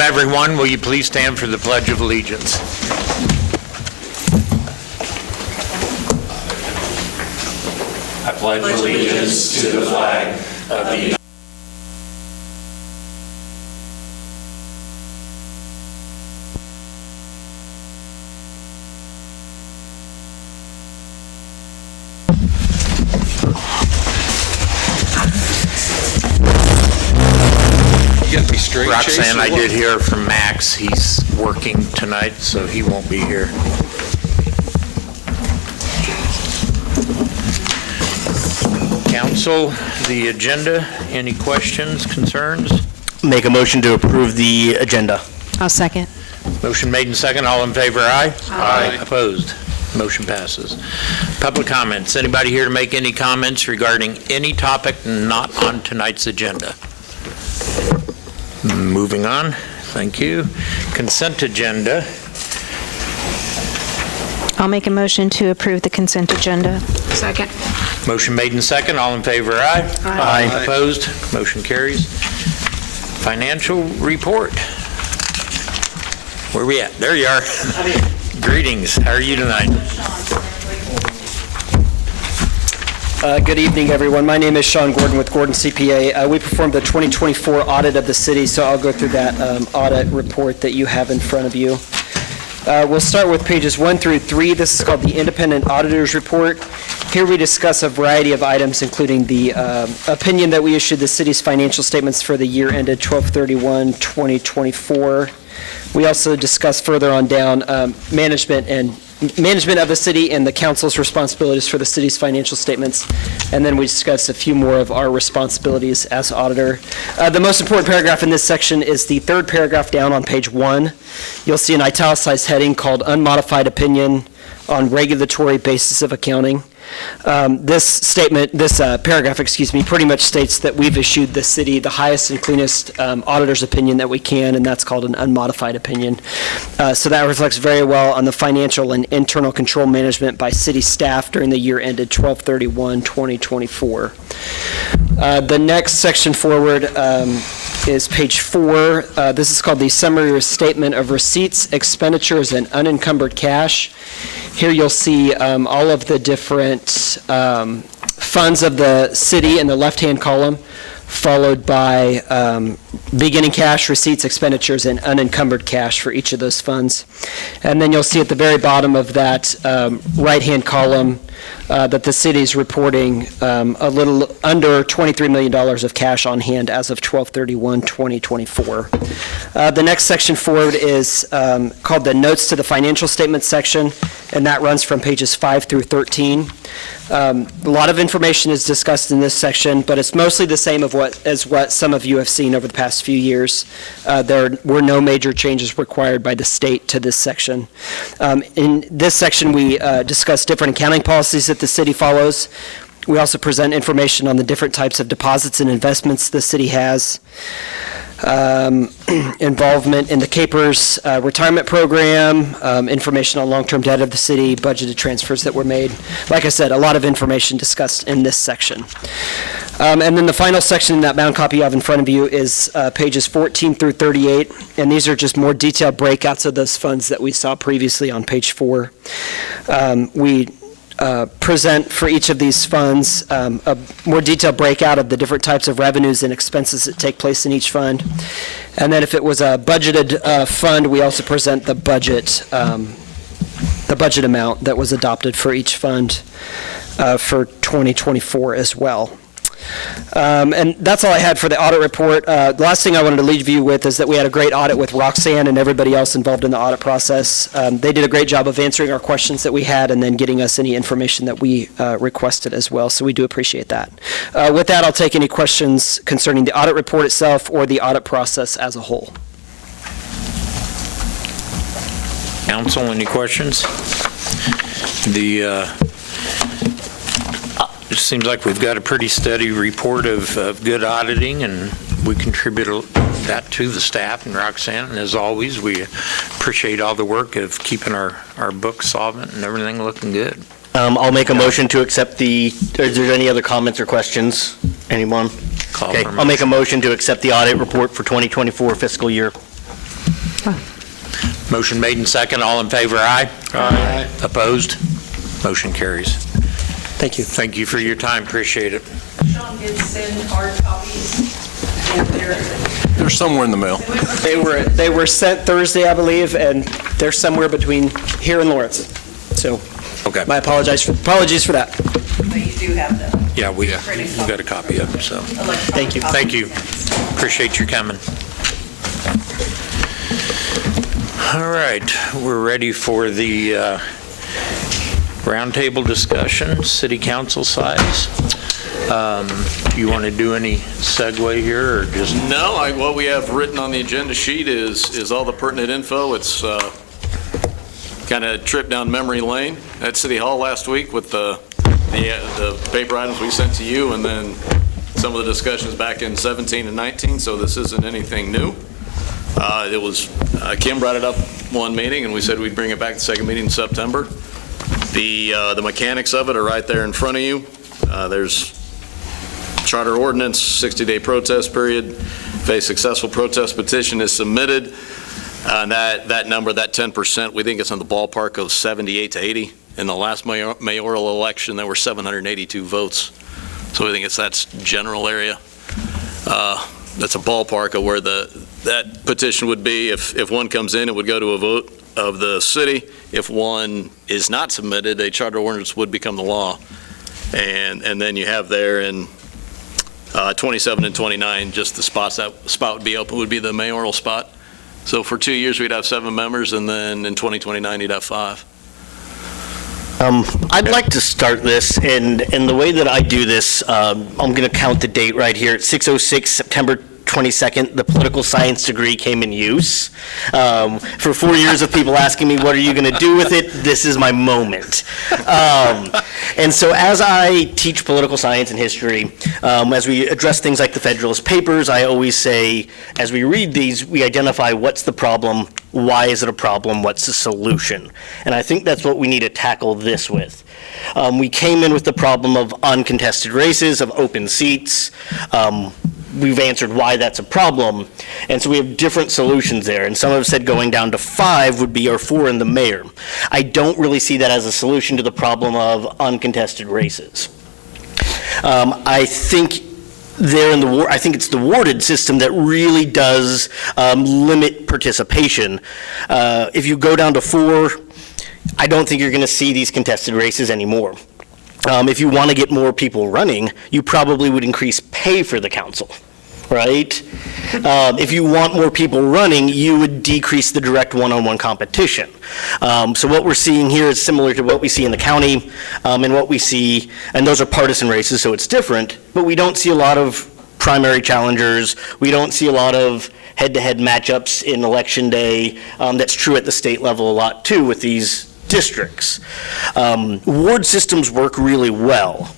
Everyone, will you please stand for the Pledge of Allegiance? I pledge allegiance to the flag of the United States. Roxanne, I did hear from Max. He's working tonight, so he won't be here. Council, the agenda, any questions, concerns? Make a motion to approve the agenda. I'll second. Motion made and second. All in favor, aye? Aye. Opposed? Motion passes. Public comments. Anybody here to make any comments regarding any topic not on tonight's agenda? Moving on. Thank you. Consent agenda. I'll make a motion to approve the consent agenda. Second. Motion made and second. All in favor, aye? Aye. Opposed? Motion carries. Financial report. Where are we at? There you are. Greetings. How are you tonight? Good evening, everyone. My name is Sean Gordon with Gordon CPA. We performed the 2024 audit of the city, so I'll go through that audit report that you have in front of you. We'll start with pages 1 through 3. This is called the Independent Auditor's Report. Here we discuss a variety of items, including the opinion that we issued the city's financial statements for the year ended 12/31/2024. We also discuss further on down management of the city and the council's responsibilities for the city's financial statements. And then we discuss a few more of our responsibilities as auditor. The most important paragraph in this section is the third paragraph down on page 1. You'll see an italicized heading called Unmodified Opinion on Regulatory Basis of Accounting. This paragraph, pretty much states that we've issued the city the highest and cleanest auditor's opinion that we can, and that's called an unmodified opinion. So that reflects very well on the financial and internal control management by city staff during the year ended 12/31/2024. The next section forward is page 4. This is called the Summary Statement of Receipts, Expenditures, and Unencumbered Cash. Here you'll see all of the different funds of the city in the left-hand column, followed by beginning cash, receipts, expenditures, and unencumbered cash for each of those funds. And then you'll see at the very bottom of that right-hand column that the city's reporting a little under $23 million of cash on hand as of 12/31/2024. The next section forward is called the Notes to the Financial Statement section, and that runs from pages 5 through 13. A lot of information is discussed in this section, but it's mostly the same as what some of you have seen over the past few years. There were no major changes required by the state to this section. In this section, we discuss different accounting policies that the city follows. We also present information on the different types of deposits and investments the city has. Involvement in the CAPERS retirement program, information on long-term debt of the city, budgeted transfers that were made. Like I said, a lot of information discussed in this section. And then the final section in that bound copy you have in front of you is pages 14 through 38, and these are just more detailed breakouts of those funds that we saw previously on page 4. We present for each of these funds a more detailed breakout of the different types of revenues and expenses that take place in each fund. And then if it was a budgeted fund, we also present the budget amount that was adopted for each fund for 2024 as well. And that's all I had for the audit report. The last thing I wanted to leave you with is that we had a great audit with Roxanne and everybody else involved in the audit process. They did a great job of answering our questions that we had and then getting us any information that we requested as well, so we do appreciate that. With that, I'll take any questions concerning the audit report itself or the audit process as a whole. Council, any questions? It seems like we've got a pretty steady report of good auditing, and we contribute that to the staff and Roxanne. And as always, we appreciate all the work of keeping our books solvent and everything looking good. I'll make a motion to accept is there any other comments or questions? Anyone? Okay, I'll make a motion to accept the audit report for 2024 fiscal year. Motion made and second. All in favor, aye? Aye. Opposed? Motion carries. Thank you. Thank you for your time. Appreciate it. Sean did send hard copies, and They're somewhere in the mail. They were sent Thursday, I believe, and they're somewhere between here and Lawrence. So Okay. my apologies for that. but you do have them. Yeah, we got a copy of it, so. Thank you. Thank you. Appreciate your coming. All right, we're ready for the roundtable discussion, city council size. You want to do any segue here, or just? No, what we have written on the agenda sheet is all the pertinent info. It's kind of a trip down memory lane at City Hall last week with the paper items we sent to you, and then some of the discussions back in 17 and 19, so this isn't anything new. It was, Kim brought it up one meeting, and we said we'd bring it back the second meeting in September. The mechanics of it are right there in front of you. There's charter ordinance, 60-day protest period. If a successful protest petition is submitted, that number, that 10%, we think it's in the ballpark of 78 to 80. In the last mayoral election, there were 782 votes. So we think that's general area. That's a ballpark of where that petition would be. If one comes in, it would go to a vote of the city. If one is not submitted, a charter ordinance would become the law. And then you have there in 27 and 29, just the spots, that spot would be open would be the mayoral spot. So for 2 years, we'd have 7 members, and then in 2029, you'd have 5. I'd like to start this, and the way that I do this, I'm going to count the date right here. At 6:06, September 22nd, the political science degree came in use. For 4 years of people asking me, what are you going to do with it? This is my moment. And so as I teach political science and history, as we address things like the Federalist Papers, I always say, as we read these, we identify what's the problem, why is it a problem, what's the solution? And I think that's what we need to tackle this with. We came in with the problem of uncontested races, of open seats. We've answered why that's a problem, and so we have different solutions there. And some have said going down to 5 would be our 4 in the mayor. I don't really see that as a solution to the problem of uncontested races. I think I think it's the warded system that really does limit participation. If you go down to 4, I don't think you're going to see these contested races anymore. If you want to get more people running, you probably would increase pay for the council, right? If you want more people running, you would decrease the direct one-on-one competition. So what we're seeing here is similar to what we see in the county, and what we see, and those are partisan races, so it's different, but we don't see a lot of primary challengers. We don't see a lot of head-to-head matchups in election day. That's true at the state level a lot, too, with these districts. Ward systems work really well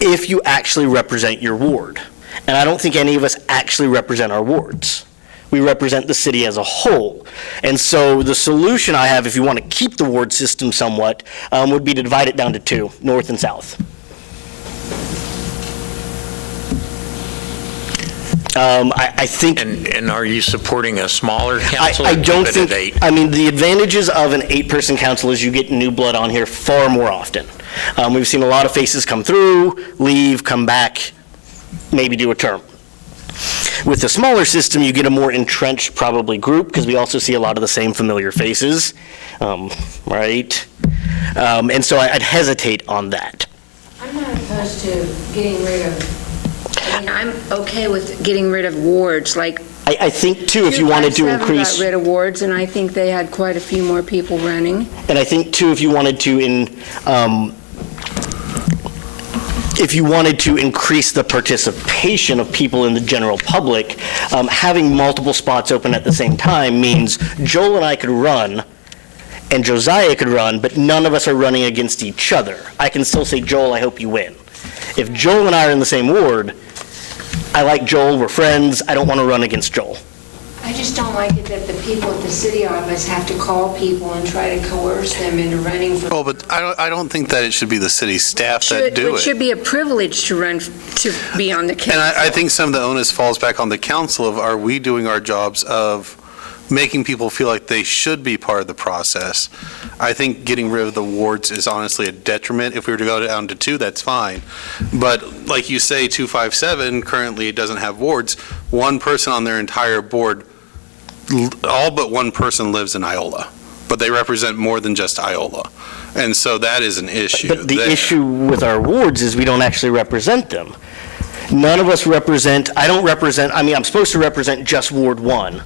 if you actually represent your ward. And I don't think any of us actually represent our wards. We represent the city as a whole. And so the solution I have, if you want to keep the ward system somewhat, would be to divide it down to 2, north and south. I think. And are you supporting a smaller council? I don't keep it at think, 8? I mean, the advantages of an 8-person council is you get new blood on here far more often. We've seen a lot of faces come through, leave, come back, maybe do a term. With the smaller system, you get a more entrenched, probably, group, because we also see a lot of the same familiar faces, right? And so I'd hesitate on that. I'm not opposed to getting rid of, I'm okay with getting rid of wards, like. I think, too, if you wanted to 257 increase. got rid of wards, and I think they had quite a few more people running. And I think, too, if you wanted to increase the participation of people in the general public, having multiple spots open at the same time means Joel and I could run, and Josiah could run, but none of us are running against each other. I can still say, Joel, I hope you win. If Joel and I are in the same ward, I like Joel, we're friends, I don't want to run against Joel. I just don't like it that the people at the city office have to call people and try to coerce them into running for. Oh, but I don't think that it should be the city staff that do It should be a privilege to run, to be on the council. And I think some of the onus falls back on the council of, are we doing our jobs of making people feel like they should be part of the process. I think getting rid of the wards is honestly a detriment. If we were to go down to 2, that's fine. But like you say, 257, currently it doesn't have wards. One person on their entire board, all but one person lives in Iola, but they represent more than just Iola. And so that is an issue. But the issue with our wards is we don't actually represent them. None of us represent, I'm supposed to represent just Ward 1.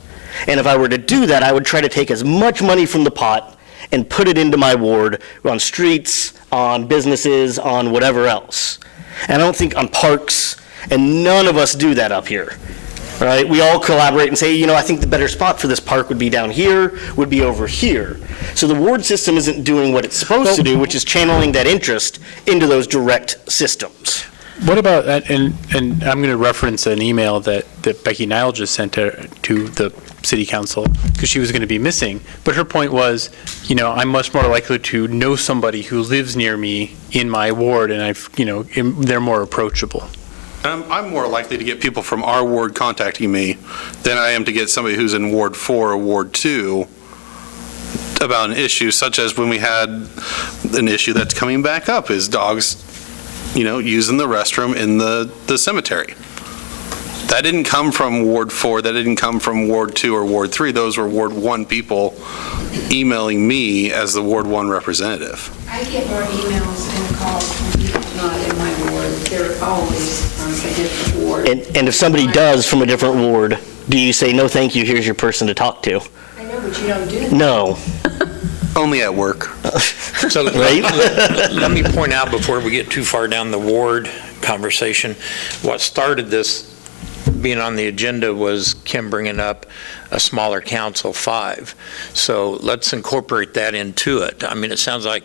And if I were to do that, I would try to take as much money from the pot and put it into my ward on streets, on businesses, on whatever else. And I don't think on parks, and none of us do that up here. Right? We all collaborate and say, I think the better spot for this park would be down here, would be over here. So the ward system isn't doing what it's supposed to do, which is channeling that interest into those direct systems. What about that, and I'm going to reference an email that Becky Nile just sent to the city council, because she was going to be missing, but her point was, I'm much more likely to know somebody who lives near me in my ward, and they're more approachable. I'm more likely to get people from our ward contacting me than I am to get somebody who's in Ward 4 or Ward 2 about an issue, such as when we had an issue that's coming back up, is dogs, using the restroom in the cemetery. That didn't come from Ward 4, that didn't come from Ward 2 or Ward 3. Those were Ward 1 people emailing me as the Ward 1 representative. I get more emails and calls from people not in my ward. They're always from a different ward. And if somebody does from a different ward, do you say, no, thank you, here's your person to talk to? I know, but you don't do that. No. Only at work. So let me point out before we get too far down the ward conversation, what started this being on the agenda was Kim bringing up a smaller council, 5. So let's incorporate that into it. I mean, it sounds like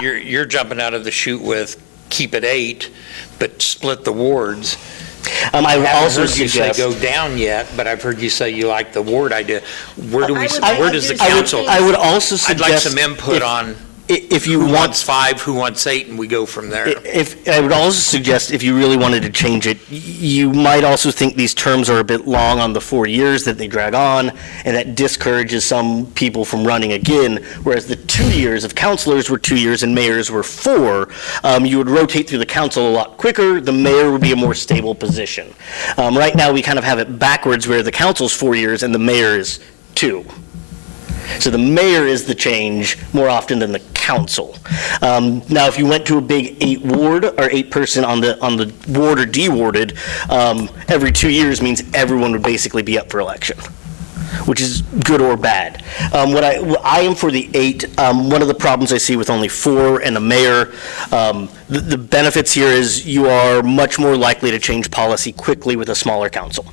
you're jumping out of the chute with keep it 8, but split the wards. I would also haven't heard you say suggest. go down yet, but I've heard you say you like the ward idea. Where I does the would- council? I would also I'd like suggest. some input on If you who want. wants 5, who wants 8, and we go from there. I would also suggest if you really wanted to change it, you might also think these terms are a bit long on the 4 years that they drag on, and that discourages some people from running again, whereas the 2 years of councilors were 2 years and mayors were 4. You would rotate through the council a lot quicker. The mayor would be a more stable position. Right now, we kind of have it backwards where the council's 4 years and the mayor is 2. So the mayor is the change more often than the council. Now, if you went to a big 8 ward or 8 person on the ward or dewarded, every 2 years means everyone would basically be up for election, which is good or bad. What I am for the 8. One of the problems I see with only 4 and a mayor, the benefits here is you are much more likely to change policy quickly with a smaller council.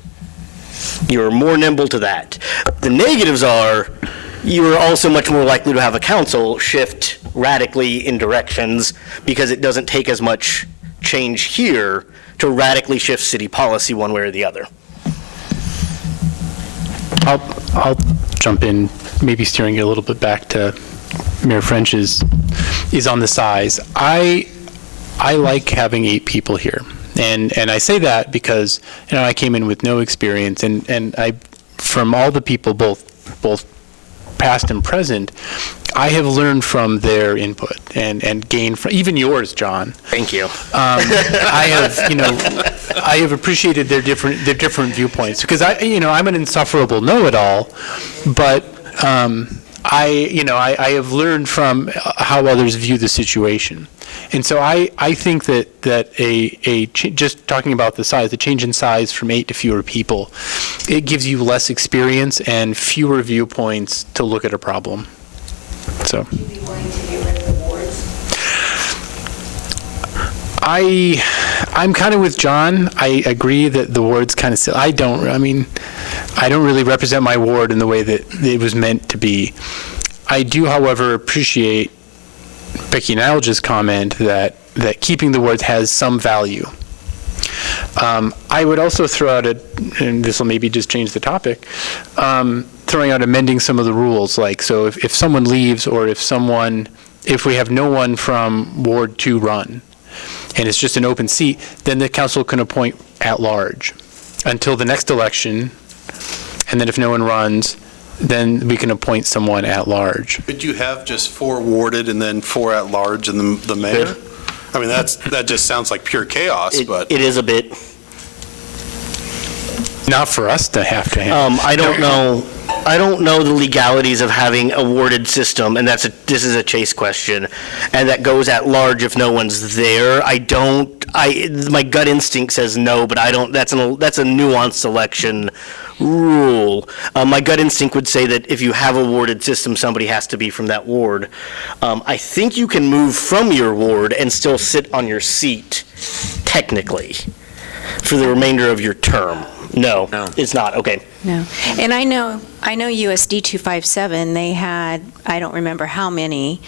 You're more nimble to that. The negatives are you're also much more likely to have a council shift radically in directions because it doesn't take as much change here to radically shift city policy one way or the other. I'll jump in, maybe steering it a little bit back to Mayor French's, is on the size. I like having 8 people here. And I say that because, I came in with no experience, and I, from all the people, both past and present, I have learned from their input and gained from, even yours, John. Thank you. I have appreciated their different viewpoints, because I'm an insufferable know-it-all, but I have learned from how others view the situation. And so I think that just talking about the size, the change in size from 8 to fewer people, it gives you less experience and fewer viewpoints to look at a problem. So Would you be willing to get rid of the wards? I'm kind of with John. I agree that the ward's kind of silly. I don't really represent my ward in the way that it was meant to be. I do, however, appreciate Becky Nile's comment that keeping the wards has some value. I would also throw out and this will maybe just change the topic, throwing out amending some of the rules. Like, so if someone leaves, or if we have no one from Ward 2 run, and it's just an open seat, then the council can appoint at large until the next election, and then if no one runs, then we can appoint someone at large. Could you have just 4 warded and then 4 at large and the mayor? I mean, that just sounds like pure chaos, but. It is a bit. Not for us to have to handle. I don't know the legalities of having a warded system, and this is a Chase question, and that goes at large if no one's there. My gut instinct says no, but that's a nuanced selection rule. My gut instinct would say that if you have a warded system, somebody has to be from that ward. I think you can move from your ward and still sit on your seat, technically, for the remainder of your term. No, it's not. Okay. No. And I know USD 257, they had, I don't remember how many,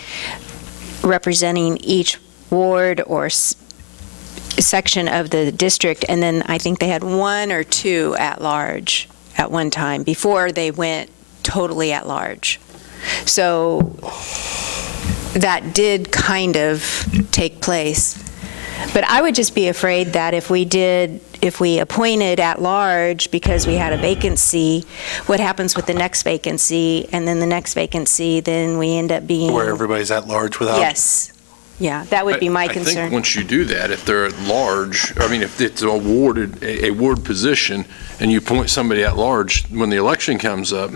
representing each ward or section of the district, and then I think they had 1 or 2 at large at one time before they went totally at large. So that did kind of take place. But I would just be afraid that if we appointed at large because we had a vacancy, what happens with the next vacancy, and then the next vacancy, then we end up being. Where everybody's at large without. Yes. Yeah, that would be my I concern. think once you do that, if they're at large, I mean, if it's a ward position, and you appoint somebody at large, when the election comes up,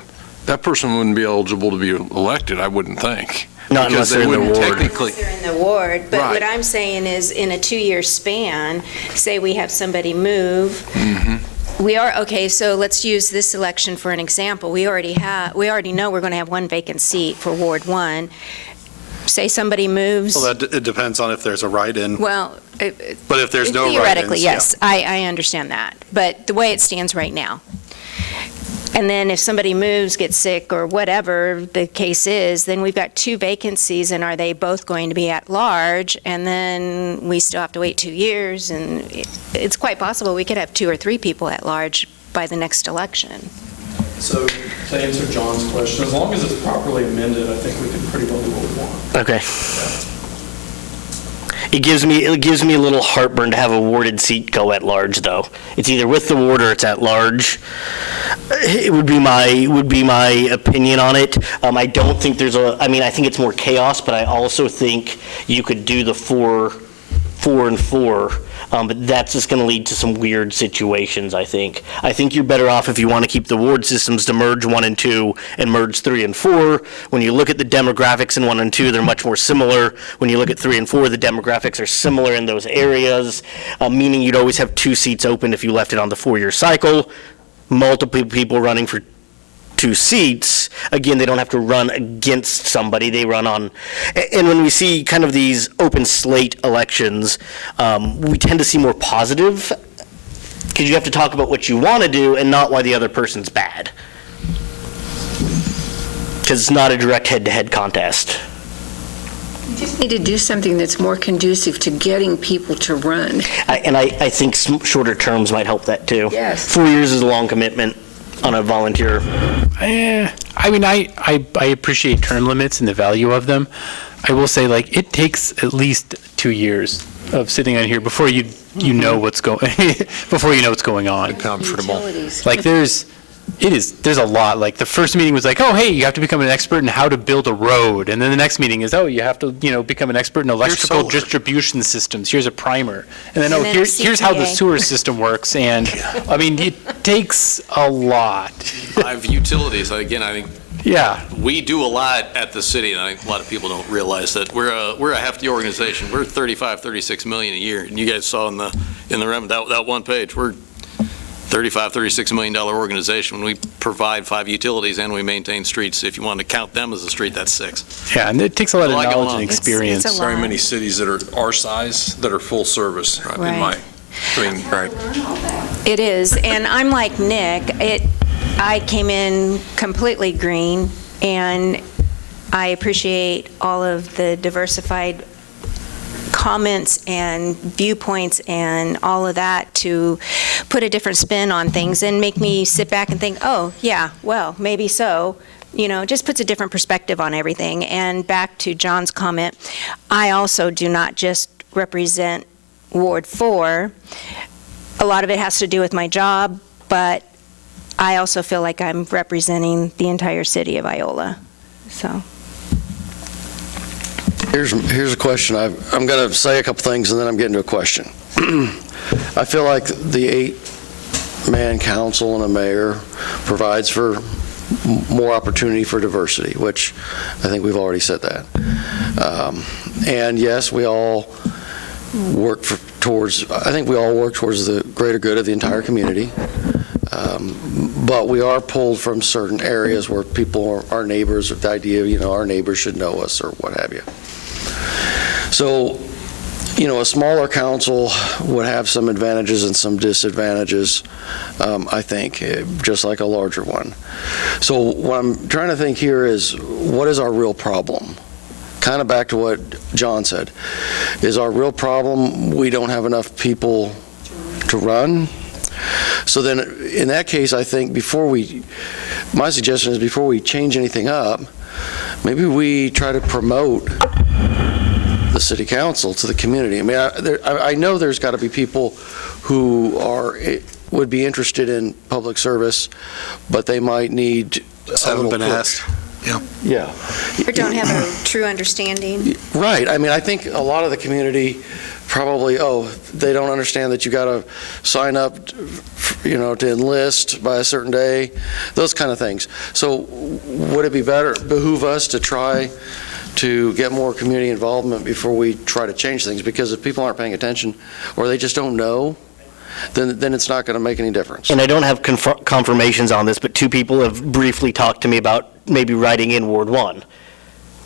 that person wouldn't be eligible to be elected, I wouldn't think. Not unless they're in the ward. Technically, They're in the ward, but Right. what I'm saying is, in a 2-year span, say we have somebody move, okay, so let's use this election for an example. We already know we're going to have 1 vacant seat for Ward 1. Say somebody moves. Well, it depends on if there's a write-in. Well, But if there's no write-ins. theoretically, yes, I understand that. But the way it stands right now. And then if somebody moves, gets sick, or whatever the case is, then we've got 2 vacancies, and are they both going to be at large? And then we still have to wait 2 years, and it's quite possible we could have 2 or 3 people at large by the next election. So to answer John's question, as long as it's properly amended, I think we can pretty well do what we want. Okay. It gives me a little heartburn to have a warded seat go at large, though. It's either with the ward or it's at large. It would be my opinion on it. I don't think I think it's more chaos, but I also think you could do the 4 and 4. But that's just going to lead to some weird situations, I think. I think you're better off if you want to keep the ward systems to merge 1 and 2 and merge 3 and 4. When you look at the demographics in 1 and 2, they're much more similar. When you look at 3 and 4, the demographics are similar in those areas, meaning you'd always have 2 seats open if you left it on the 4-year cycle. Multiple people running for 2 seats, again, they don't have to run against somebody, they run on, and when we see kind of these open slate elections, we tend to see more positive, because you have to talk about what you want to do and not why the other person's bad. Because it's not a direct head-to-head contest. We just need to do something that's more conducive to getting people to run. I think shorter terms might help that too. Yes. 4 years is a long commitment on a volunteer. I mean, I appreciate term limits and the value of them. I will say, like, it takes at least 2 years of sitting on here before you know what's going before you know what's going on. Comfortable. Utilities. Like, there's a lot. Like, the first meeting was like, oh, hey, you have to become an expert in how to build a road. And then the next meeting is, oh, you have to, become an expert in electrical solar. distribution systems. Here's a primer. And then, And then here's how the CPA. sewer system works. And, I mean, it takes a lot. 5 utilities, again, I think Yeah. we do a lot at the city, and I think a lot of people don't realize that we're a hefty organization. We're 36 million a year, and you guys saw in the revenue, that one page, we're $36 million organization. When we provide 5 utilities and we maintain streets, if you want to count them as a street, that's 6. Yeah, and it takes a lot of A lot going knowledge on. and It's- experience. it's a very lot. many cities that are our size that are full service in Right. my, Right. It is, and I'm like Nick, I came in completely green, and I appreciate all of the diversified comments and viewpoints and all of that to put a different spin on things and make me sit back and think, oh, yeah, well, maybe so. Just puts a different perspective on everything. And back to John's comment, I also do not just represent Ward 4. A lot of it has to do with my job, but I also feel like I'm representing the entire city of Iola, so. Here's a question. I'm going to say a couple things, and then I'm getting to a question. I feel like the 8-man council and a mayor provides for more opportunity for diversity, which I think we've already said that. And yes, we all work towards the greater good of the entire community. But we are pulled from certain areas where people, our neighbors, with the idea, our neighbors should know us or what have you. So, a smaller council would have some advantages and some disadvantages, I think, just like a larger one. So what I'm trying to think here is, what is our real problem? Kind of back to what John said. Is our real problem we don't have enough people to run? So then, in that case, I think my suggestion is before we change anything up, maybe we try to promote the city council to the community. I mean, I know there's got to be people who would be interested in public service, but they might need a little push. Yeah. Or don't have a true understanding. Right. I mean, I think a lot of the community probably, they don't understand that you got to sign up, to enlist by a certain day, those kind of things. So would it behoove us to try to get more community involvement before we try to change things? Because if people aren't paying attention or they just don't know, then it's not going to make any difference. And I don't have confirmations on this, but 2 people have briefly talked to me about maybe writing in Ward 1.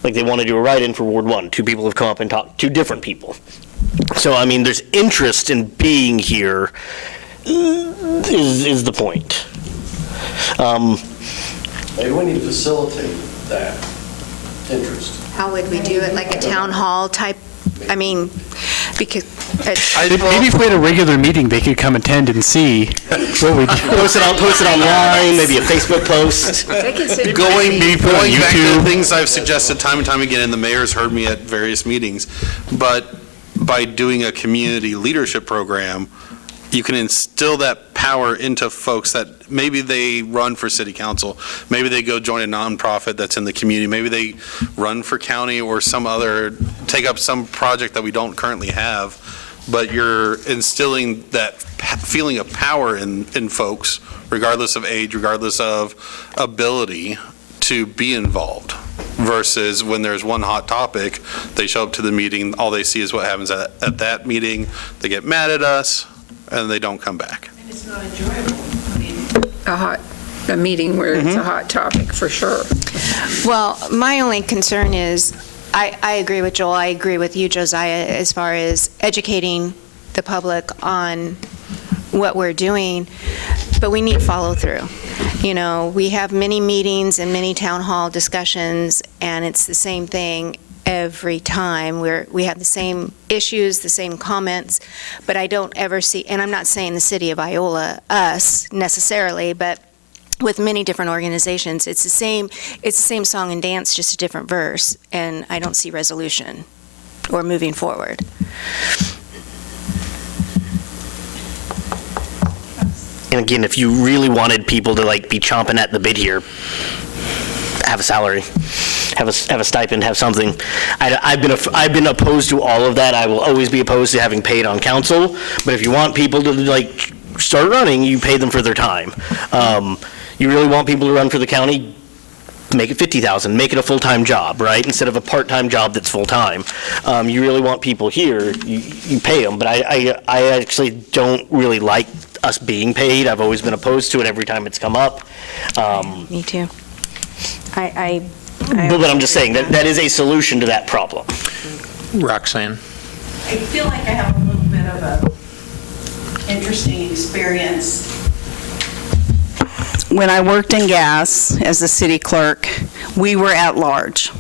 Like they want to do a write-in for Ward 1. 2 people have come up and talked, 2 different people. So, I mean, there's interest in being here is the point. Maybe we need to facilitate that interest. How would we do it, like a town hall type? I mean, because Maybe if we had a regular meeting, they could come attend and see what we do. Post it online, maybe a Facebook post. Going back to the things I've suggested time and time again, and the mayor's heard me at various meetings, but by doing a community leadership program, you can instill that power into folks that maybe they run for city council, maybe they go join a nonprofit that's in the community, maybe they run for county or take up some project that we don't currently have, but you're instilling that feeling of power in folks, regardless of age, regardless of ability, to be involved. Versus when there's one hot topic, they show up to the meeting, all they see is what happens at that meeting, they get mad at us, and they don't come back. And it's not enjoyable. I mean, a meeting where it's a hot topic, for sure. Well, my only concern is, I agree with Joel, I agree with you, Josiah, as far as educating the public on what we're doing, but we need follow-through. We have many meetings and many town hall discussions, and it's the same thing every time. We have the same issues, the same comments, but I don't ever see, and I'm not saying the city of Iola, us necessarily, but with many different organizations, it's the same song and dance, just a different verse, and I don't see resolution or moving forward. And again, if you really wanted people to be chomping at the bit here, have a salary, have a stipend, have something. I've been opposed to all of that. I will always be opposed to having paid on council. But if you want people to start running, you pay them for their time. You really want people to run for the county, make it $50,000, make it a full-time job, right? Instead of a part-time job that's full-time. You really want people here, you pay them. But I actually don't really like us being paid. I've always been opposed to it every time it's come up. Me too. But I'm just saying that is a solution to that problem. Roxanne? I feel like I have a little bit of an interesting experience. When I worked in gas as the city clerk, we were at large.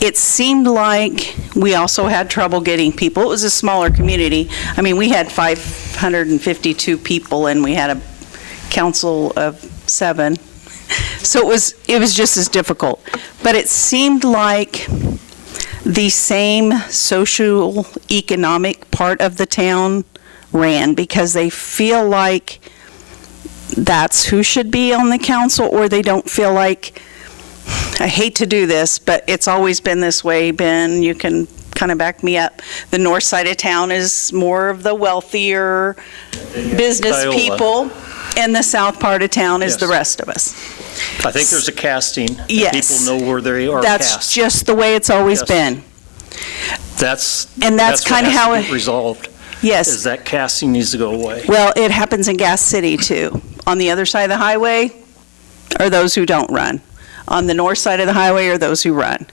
It seemed like we also had trouble getting people. It was a smaller community. I mean, we had 552 people and we had a council of 7. So it was just as difficult. But it seemed like the same social economic part of the town ran, because they feel like that's who should be on the council, or they don't feel like, I hate to do this, but it's always been this way. Ben, you can kind of back me up. The north side of town is more of the wealthier business Iola. people, and the south part of town is Yes. the rest of us. I think there's a casting. and Yes. People know where they are That's cast. just the way it's always Yes. been. That's what kinda has to how get it resolved. Yes. Is that casting needs to go away. Well, it happens in Gas City, too. On the other side of the highway are those who don't run. On the north side of the highway are those who run.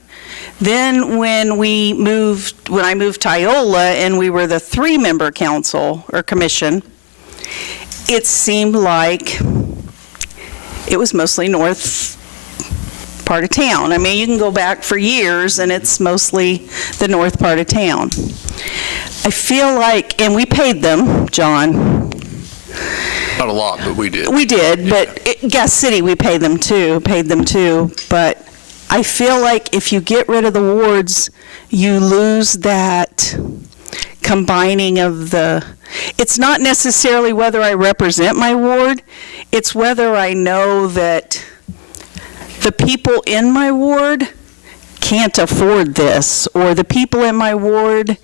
Then when I moved to Iola and we were the 3-member council or commission, it seemed like it was mostly north part of town. I mean, you can go back for years and it's mostly the north part of town. I feel like, and we paid them, John. Not a lot, but we did. We did, but Gas City, we paid them too, but I feel like if you get rid of the wards, you lose that combining of it's not necessarily whether I represent my ward, it's whether I know that the people in my ward can't afford this, or the people in my ward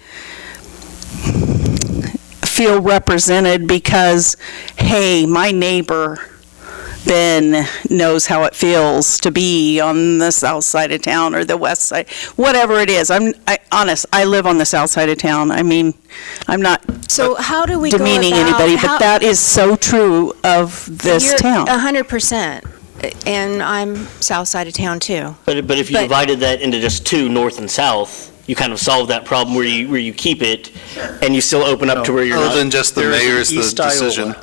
feel represented because, hey, my neighbor Ben knows how it feels to be on the south side of town or the west side, whatever it is. I live on the south side of town. I mean, I'm not So how do we go about? demeaning anybody, but that is so true of this town. 100%, and I'm south side of town too. But if you But- divided that into just two, north and south, you kind of solve that problem where you keep it, and you still open up to where you're Other not. than just the There is an mayor's the East Iola. decision.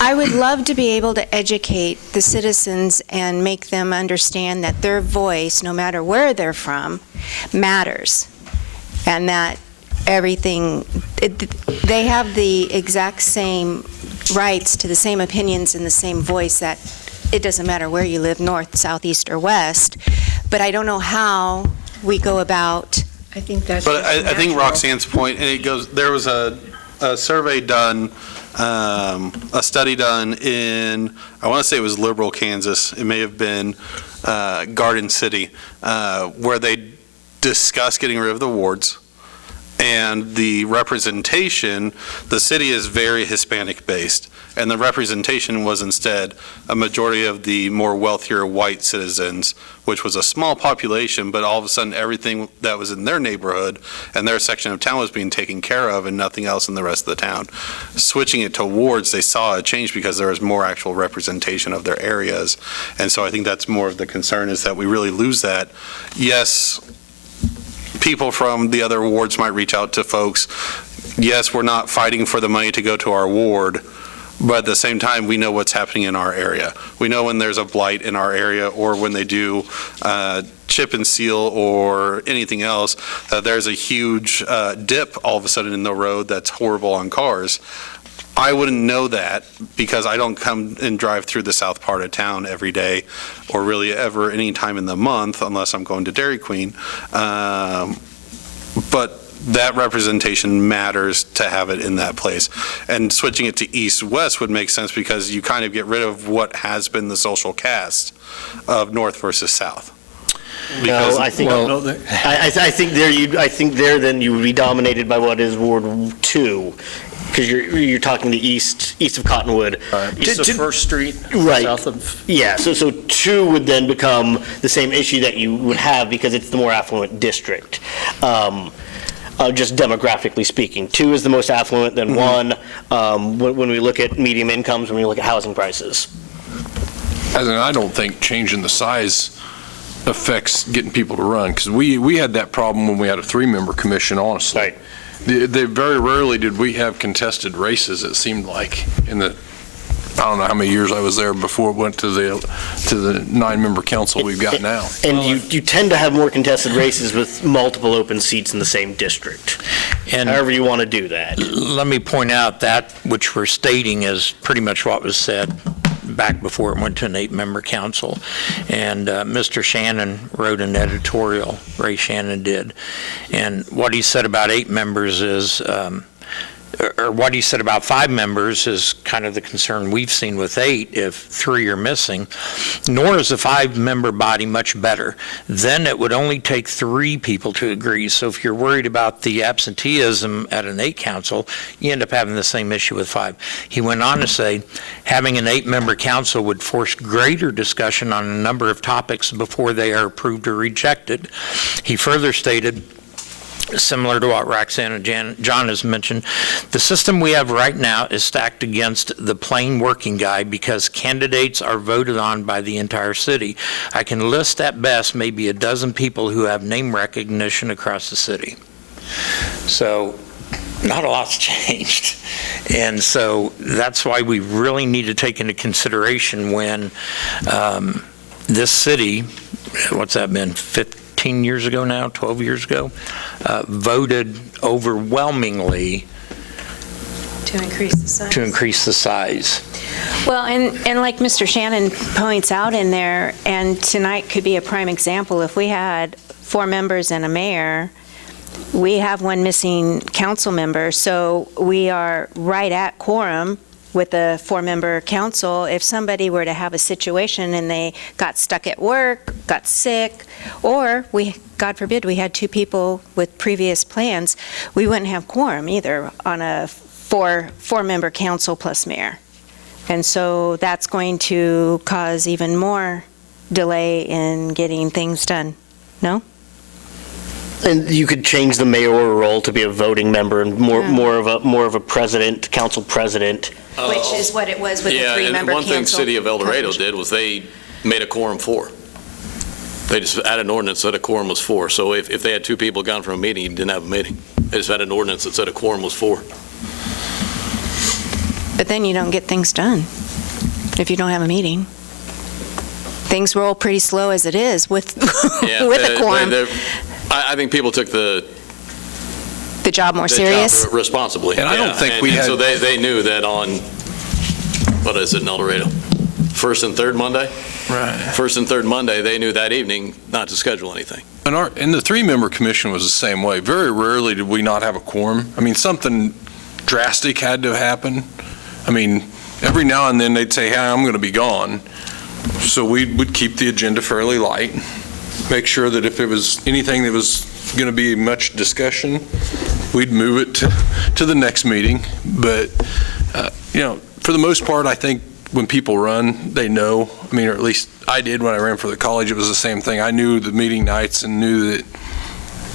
I would love to be able to educate the citizens and make them understand that their voice, no matter where they're from, matters. And that everything, they have the exact same rights to the same opinions and the same voice, that it doesn't matter where you live, north, south, east, or west. But I don't know how we go about. I think that's But just I think natural. Roxanne's point, and it goes, there was a survey done, a study done in, I want to say it was Liberal, Kansas. It may have been Garden City, where they discussed getting rid of the wards. And the representation, the city is very Hispanic-based, and the representation was instead a majority of the more wealthier white citizens, which was a small population, but all of a sudden everything that was in their neighborhood and their section of town was being taken care of and nothing else in the rest of the town. Switching it to wards, they saw a change because there was more actual representation of their areas. And so I think that's more of the concern, is that we really lose that. Yes, people from the other wards might reach out to folks. Yes, we're not fighting for the money to go to our ward, but at the same time, we know what's happening in our area. We know when there's a blight in our area, or when they do chip and seal or anything else, there's a huge dip all of a sudden in the road that's horrible on cars. I wouldn't know that because I don't come and drive through the south part of town every day, or really ever any time in the month, unless I'm going to Dairy Queen. But that representation matters to have it in that place. And switching it to east-west would make sense because you kind of get rid of what has been the social cast of north versus south. No, I think, No, there- I think there then you would be dominated by what is Ward 2, because you're talking the east of Cottonwood. East of First Street, Right. south of, Yeah, so 2 would then become the same issue that you would have because it's the more affluent district. Just demographically speaking, 2 is the most affluent than 1 when we look at medium incomes, when we look at housing prices. I don't think changing the size affects getting people to run, because we had that problem when we had a 3-member commission, honestly. Right. They very rarely did we have contested races, it seemed like, in the, I don't know how many years I was there before it went to the 9-member council we've got now. And you tend to have more contested races with multiple open seats in the same district, And however you want to do that. let me point out that which we're stating is pretty much what was said back before it went to an 8-member council. And Mr. Shannon wrote an editorial, Ray Shannon did. And what he said about 8 members is or what he said about 5 members is kind of the concern we've seen with 8 if 3 are missing, nor is a 5-member body much better. Then it would only take 3 people to agree. So if you're worried about the absenteeism at an 8 council, you end up having the same issue with 5. He went on to say, having an 8-member council would force greater discussion on a number of topics before they are approved or rejected. He further stated, similar to what Roxanne and John has mentioned, the system we have right now is stacked against the plain working guy because candidates are voted on by the entire city. I can list at best maybe a dozen people who have name recognition across the city. So not a lot's changed. And so that's why we really need to take into consideration when this city, what's that been, 15 years ago now, 12 years ago, voted overwhelmingly To increase the size. to increase the size. Well, and like Mr. Shannon points out in there, and tonight could be a prime example, if we had 4 members and a mayor, we have 1 missing council member, so we are right at quorum with a 4-member council. If somebody were to have a situation and they got stuck at work, got sick, or God forbid, we had 2 people with previous plans, we wouldn't have quorum either on a 4-member council plus mayor. And so that's going to cause even more delay in getting things done. No? And you could change the mayoral role to be a voting member and more of a president, council president. Which is what it was with the 3-member council. Yeah, and one thing City of El Dorado did was they made a quorum 4. They just added an ordinance that a quorum was 4. So if they had 2 people gone from a meeting, you didn't have a meeting. They just had an ordinance that said a quorum was 4. But then you don't get things done if you don't have a meeting. Things roll pretty slow as it is with a quorum. I think people took the job more serious. Job responsibly. And I don't think we had. So they knew that on, what is it in El Dorado? First and third Monday? Right. First and third Monday, they knew that evening not to schedule anything. And the 3-member commission was the same way. Very rarely did we not have a quorum. I mean, something drastic had to happen. I mean, every now and then they'd say, hey, I'm going to be gone. So we would keep the agenda fairly light, make sure that if it was anything that was going to be much discussion, we'd move it to the next meeting. But, for the most part, I think when people run, they know. I mean, or at least I did when I ran for the college. It was the same thing. I knew the meeting nights and knew that,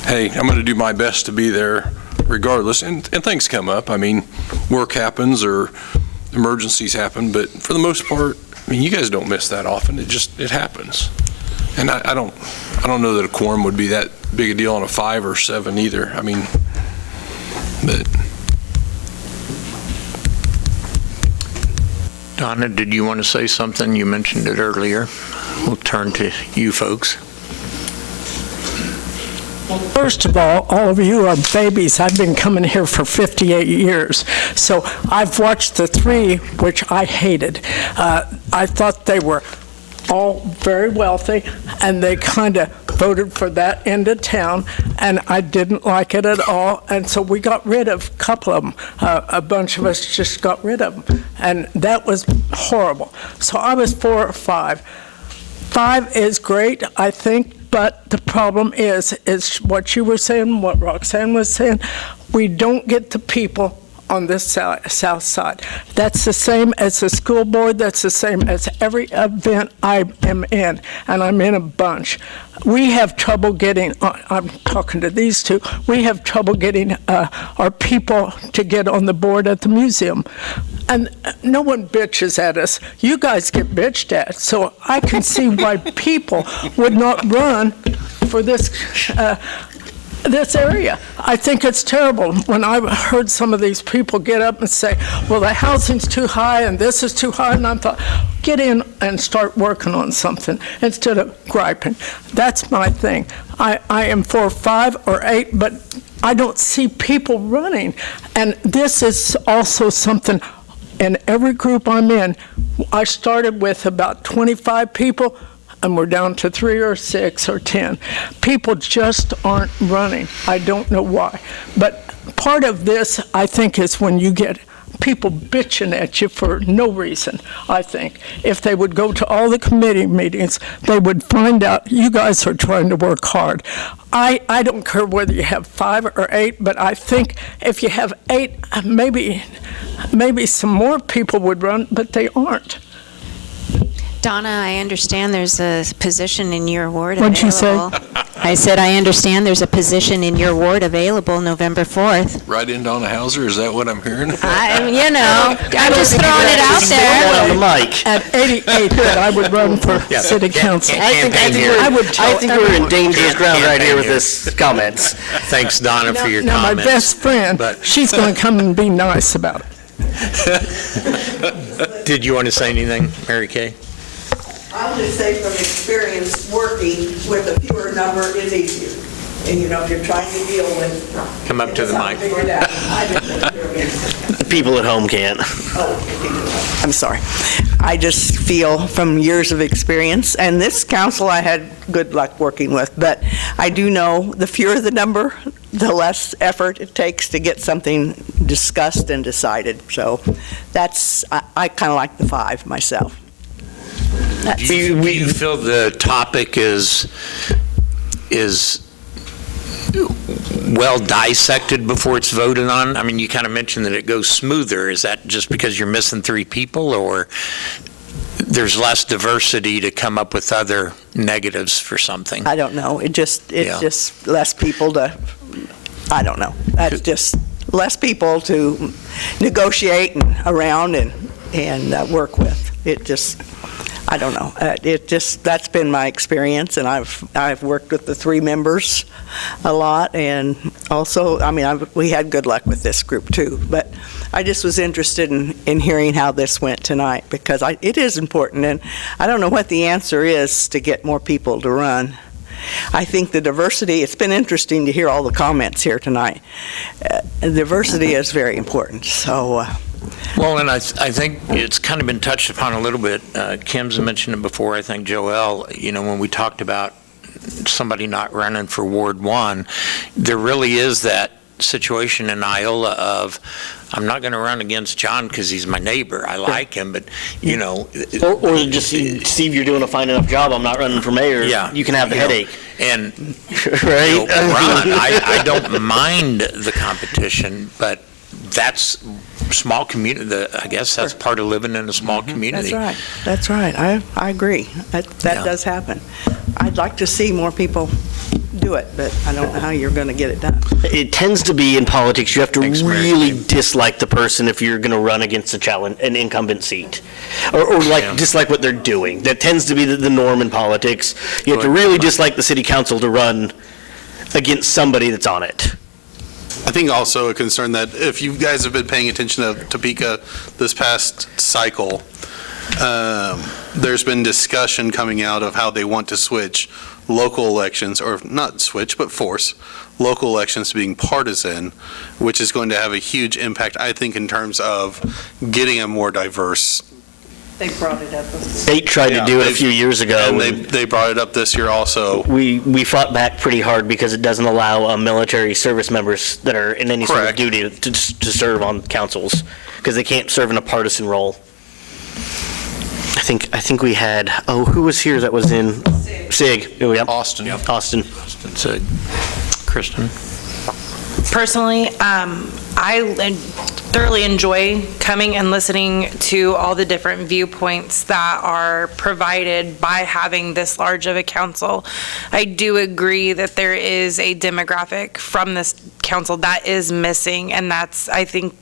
hey, I'm going to do my best to be there regardless. And things come up. I mean, work happens or emergencies happen. But for the most part, I mean, you guys don't miss that often. It happens. And I don't know that a quorum would be that big a deal on a 5 or 7 either. I mean, but. Donna, did you want to say something? You mentioned it earlier. We'll turn to you folks. First of all of you are babies. I've been coming here for 58 years. So I've watched the 3, which I hated. I thought they were all very wealthy, and they kind of voted for that end of town, and I didn't like it at all, and so we got rid of a couple of them. A bunch of us just got rid of them, and that was horrible. So I was 4 or 5. 5 is great, I think, but the problem is what you were saying, what Roxanne was saying, we don't get the people on this south side. That's the same as the school board, that's the same as every event I am in, and I'm in a bunch. We have trouble getting, I'm talking to these 2, we have trouble getting our people to get on the board at the museum. And no one bitches at us. You guys get bitched at. So I can see why people would not run for this area. I think it's terrible. When I heard some of these people get up and say, well, the housing's too high and this is too high, and I thought, get in and start working on something instead of griping. That's my thing. I am for 5 or 8, but I don't see people running. And this is also something in every group I'm in. I started with about 25 people, and we're down to 3 or 6 or 10. People just aren't running. I don't know why. But part of this, I think, is when you get people bitching at you for no reason, I think. If they would go to all the committee meetings, they would find out you guys are trying to work hard. I don't care whether you have 5 or 8, but I think if you have 8, maybe some more people would run, but they aren't. Donna, I understand there's a position in your ward What'd you say? available. I said, I understand there's a position in your ward available November 4th. Right in Donna Hauser, is that what I'm hearing? I'm just throwing it out there. On the mic. At 88, that I would run for city council. I think we're in dangerous ground right here with this comments. Thanks, Donna, for your Now, my comments. best friend, but- she's going to come and be nice about it. Did you want to say anything, Mary Kay? I'll just say from experience, working with a fewer number is easier. And if you're trying to deal with. Come up to the mic. Figure it out. I just experience. The people at home can't. I'm sorry. I just feel from years of experience, and this council I had good luck working with, but I do know the fewer the number, the less effort it takes to get something discussed and decided. So I kind of like the 5 myself. Do you feel the topic is well dissected before it's voted on? I mean, you kind of mentioned that it goes smoother. Is that just because you're missing 3 people, or there's less diversity to come up with other negatives for something? I don't know. It's just less people to, I don't know. That's just less people to negotiate around and work with. It just, I don't know. That's been my experience, and I've worked with the 3 members a lot, and also, we had good luck with this group too, but I just was interested in hearing how this went tonight, because it is important, and I don't know what the answer is to get more people to run. I think the diversity, it's been interesting to hear all the comments here tonight. Diversity is very important, so. Well, and I think it's kind of been touched upon a little bit. Kim's mentioned it before, I think Joel, when we talked about somebody not running for Ward 1, there really is that situation in Iola of, I'm not going to run against John because he's my neighbor. I like him, but, Or just see if you're doing a fine enough job, I'm not running for mayor. Yeah. You can have the headache. And, Right? run. I don't mind the competition, but that's small community. I guess that's part of living in a small community. That's right. I agree. That does happen. I'd like to see more people do it, but I don't know how you're going to get it done. It tends to be in politics, you have to really dislike the person if you're going to run against an incumbent seat. Or dislike what they're doing. That tends to be the norm in politics. You have to really dislike the city council to run against somebody that's on it. I think also a concern that if you guys have been paying attention to Topeka this past cycle, there's been discussion coming out of how they want to switch local elections, or not switch, but force local elections to being partisan, which is going to have a huge impact, I think, in terms of getting a more diverse. They brought it up. State tried to do it a few years ago. And they brought it up this year also. We fought back pretty hard because it doesn't allow military service members that are in any sort of duty to serve on councils, because they can't serve in a partisan role. I think we had, who was here that was in? SIG. Oh, yeah. Austin. Yep. Austin. SIG. Kristen? Personally, I thoroughly enjoy coming and listening to all the different viewpoints that are provided by having this large of a council. I do agree that there is a demographic from this council that is missing, and that's, I think,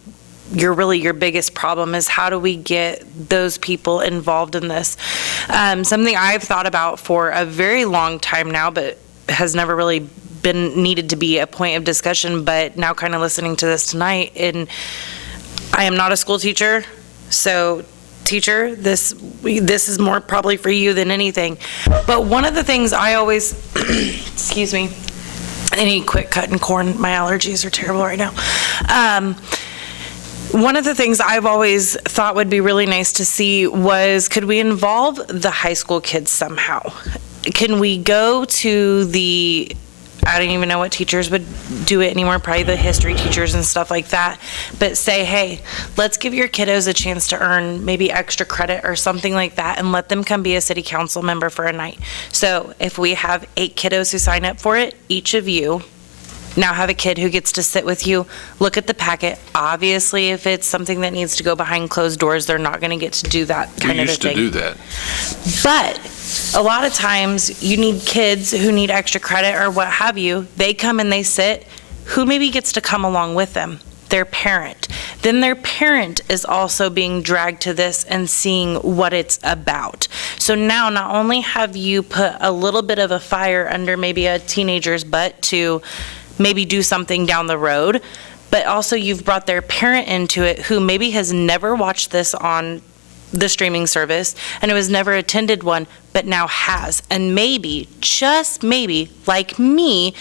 your biggest problem is how do we get those people involved in this? Something I've thought about for a very long time now, but has never really been needed to be a point of discussion, but now kind of listening to this tonight, and I am not a school teacher, so teacher, this is more probably for you than anything. But one of the things I always, excuse me, I need quick cutting corn, my allergies are terrible right now. One of the things I've always thought would be really nice to see was, could we involve the high school kids somehow? Can we go to the I don't even know what teachers would do it anymore, probably the history teachers and stuff like that, but say, hey, let's give your kiddos a chance to earn maybe extra credit or something like that, and let them come be a city council member for a night. So if we have 8 kiddos who sign up for it, each of you now have a kid who gets to sit with you, look at the packet. Obviously, if it's something that needs to go behind closed doors, they're not going to get to do that kind of a thing. We used to do that. But a lot of times, you need kids who need extra credit or what have you. They come and they sit. Who maybe gets to come along with them? Their parent. Then their parent is also being dragged to this and seeing what it's about. So now not only have you put a little bit of a fire under maybe a teenager's butt to maybe do something down the road, but also you've brought their parent into it who maybe has never watched this on the streaming service and who has never attended one, but now has. And maybe, just maybe, like me,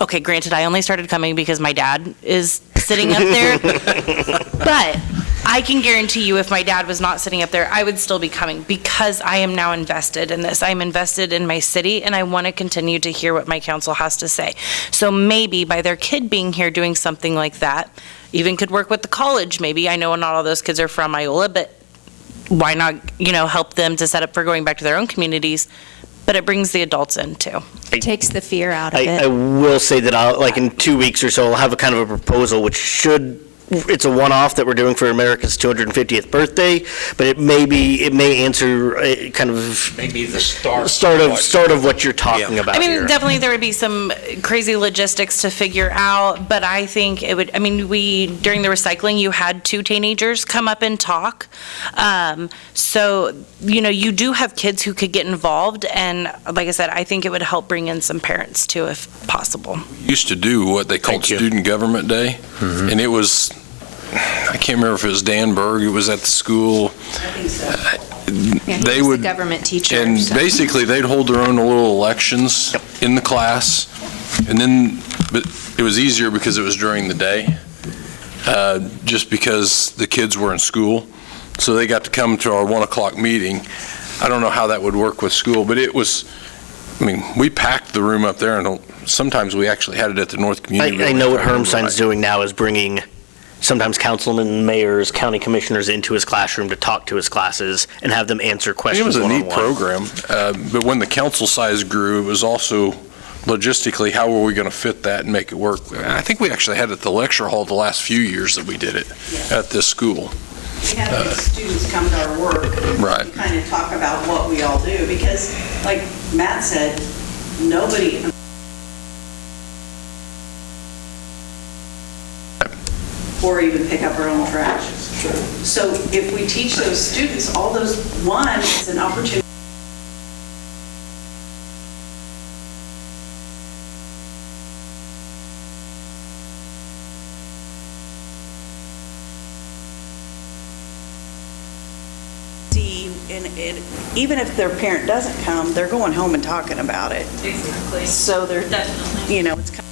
okay, granted, I only started coming because my dad is sitting up there, but I can guarantee you if my dad was not sitting up there, I would still be coming because I am now invested in this. I'm invested in my city, and I want to continue to hear what my council has to say. So maybe by their kid being here doing something like that, even could work with the college maybe. I know not all those kids are from Iola, but why not, help them to set up for going back to their own communities? But it brings the adults in too. It takes the fear out of I it. will say that in 2 weeks or so, I'll have a kind of a proposal which it's a one-off that we're doing for America's 250th birthday, but it may answer kind of Maybe the start of what you're talking about I mean, here. definitely there would be some crazy logistics to figure out, but I think it would, during the recycling, you had 2 teenagers come up and talk. So, you do have kids who could get involved, and like I said, I think it would help bring in some parents too, if possible. Used to do what they called Student Government Day, and it was, I can't remember if it was Dan Berg, it was at the school. Yeah, he They was would, the government teacher. and so. basically they'd hold their own little elections in the class, and then, but it was easier because it was during the day, just because the kids were in school, so they got to come to our 1 o'clock meeting. I don't know how that would work with school, but it was, we packed the room up there, and sometimes we actually had it at the North Community. I know what Room, if I remember Hermstein's doing now is bringing sometimes councilmen, mayors, county commissioners into his classroom to talk to his classes and have them answer It questions was a neat one-on-one. program, but when the council size grew, it was also logistically, how were we going to fit that and make it work? I think we actually had it at the lecture hall the last few years that we did it at this school. We have the students come to our work. Right. We kind of talk about what we all do, because like Matt said, nobody, or even pick up our own trash. So if we teach those students, all those, one, it's an opportunity. And even if their parent doesn't come, they're going home and talking about it. Exactly. So they're, definitely, it's kind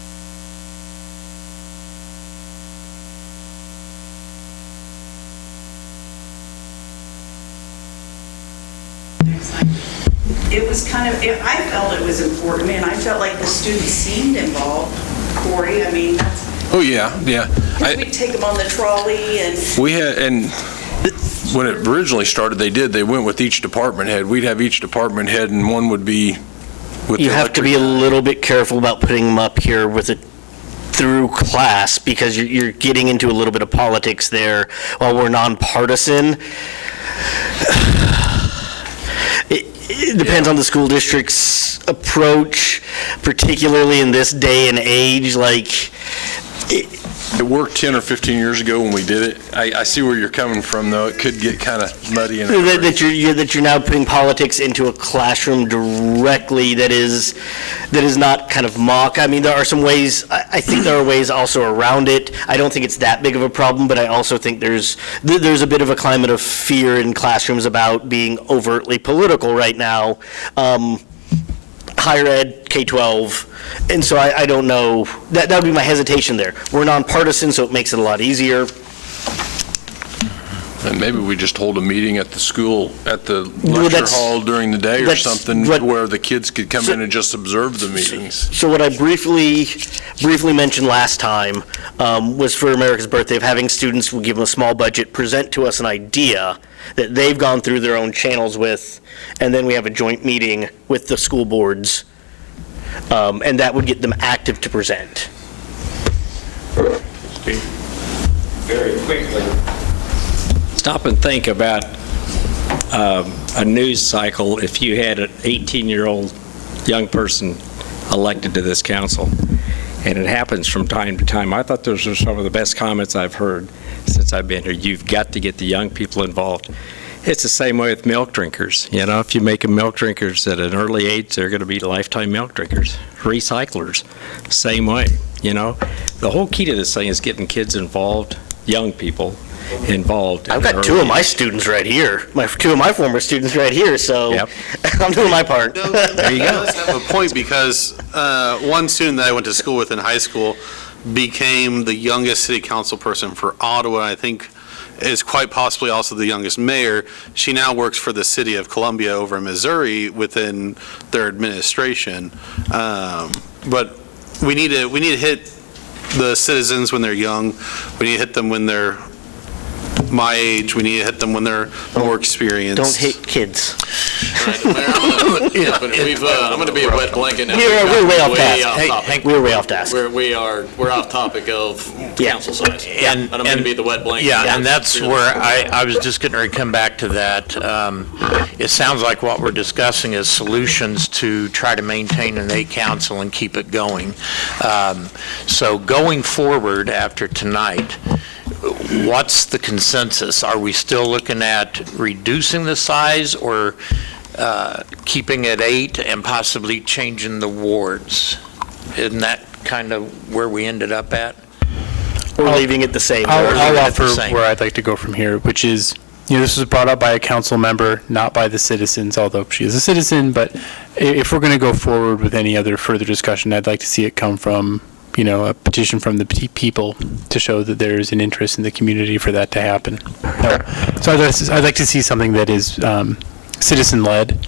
it was kind of, I felt it was important, and I felt like the students seemed involved. Corey, that's. Oh, yeah. We'd take them on the trolley and. We had, and when it originally started, they went with each department head. We'd have each department head, and one would be with the You have to be a little bit careful about putting them up here with it through class, because you're getting into a little bit of politics there. While we're nonpartisan, it depends on the school district's approach, particularly in this day and age. It worked 10 or 15 years ago when we did it. I see where you're coming from, though. It could get kind of muddy. That you're now putting politics into a classroom directly that is not kind of mock. There are some ways, I think there are ways also around it. I don't think it's that big of a problem, but I also think there's a bit of a climate of fear in classrooms about being overtly political right now. Higher ed, K-12, and so I don't know, that would be my hesitation there. We're nonpartisan, so it makes it a lot easier. And maybe we just hold a meeting at the school, at the Well, lecture that's- hall during the day or that's something, what- where the kids could come in and just observe the meetings. So what I briefly mentioned last time was for America's Birthday of having students, we'll give them a small budget, present to us an idea that they've gone through their own channels with, and then we have a joint meeting with the school boards, and that would get them active to present. Very quickly, stop and think about a news cycle if you had an 18-year-old young person elected to this council, and it happens from time to time. I thought those were some of the best comments I've heard since I've been here. You've got to get the young people involved. It's the same way with milk drinkers. You know, if you make them milk drinkers at an early age, they're going to be lifetime milk drinkers. Recyclers, same way. You know, the whole key to this thing is getting kids involved, young people involved. I've got two of my students right here, two of my former students right here, so Yep. I'm doing my part. There you go. does have a point because one student that I went to school with in high school became the youngest city council person for Ottawa. I think is quite possibly also the youngest mayor. She now works for the city of Columbia over in Missouri within their administration. But we need to hit the citizens when they're young. We need to hit them when they're my age. We need to hit them when they're more experienced. Don't hate kids. I'm going to be a wet blanket now. We're way off task. topic. We're way off task. We're off topic of council size. And I'm going to be the wet blanket. Yeah, and that's where I was just getting ready to come back to that. It sounds like what we're discussing is solutions to try to maintain an 8 council and keep it going. So going forward after tonight, what's the consensus? Are we still looking at reducing the size or keeping it 8 and possibly changing the wards? Isn't that kind of where we ended up at? We're leaving it the same. I'll offer where I'd like to go from here, which is, this was brought up by a council member, not by the citizens, although she is a citizen, but if we're going to go forward with any other further discussion, I'd like to see it come from, a petition from the people to show that there is an interest in the community for that to happen. So I'd like to see something that is citizen-led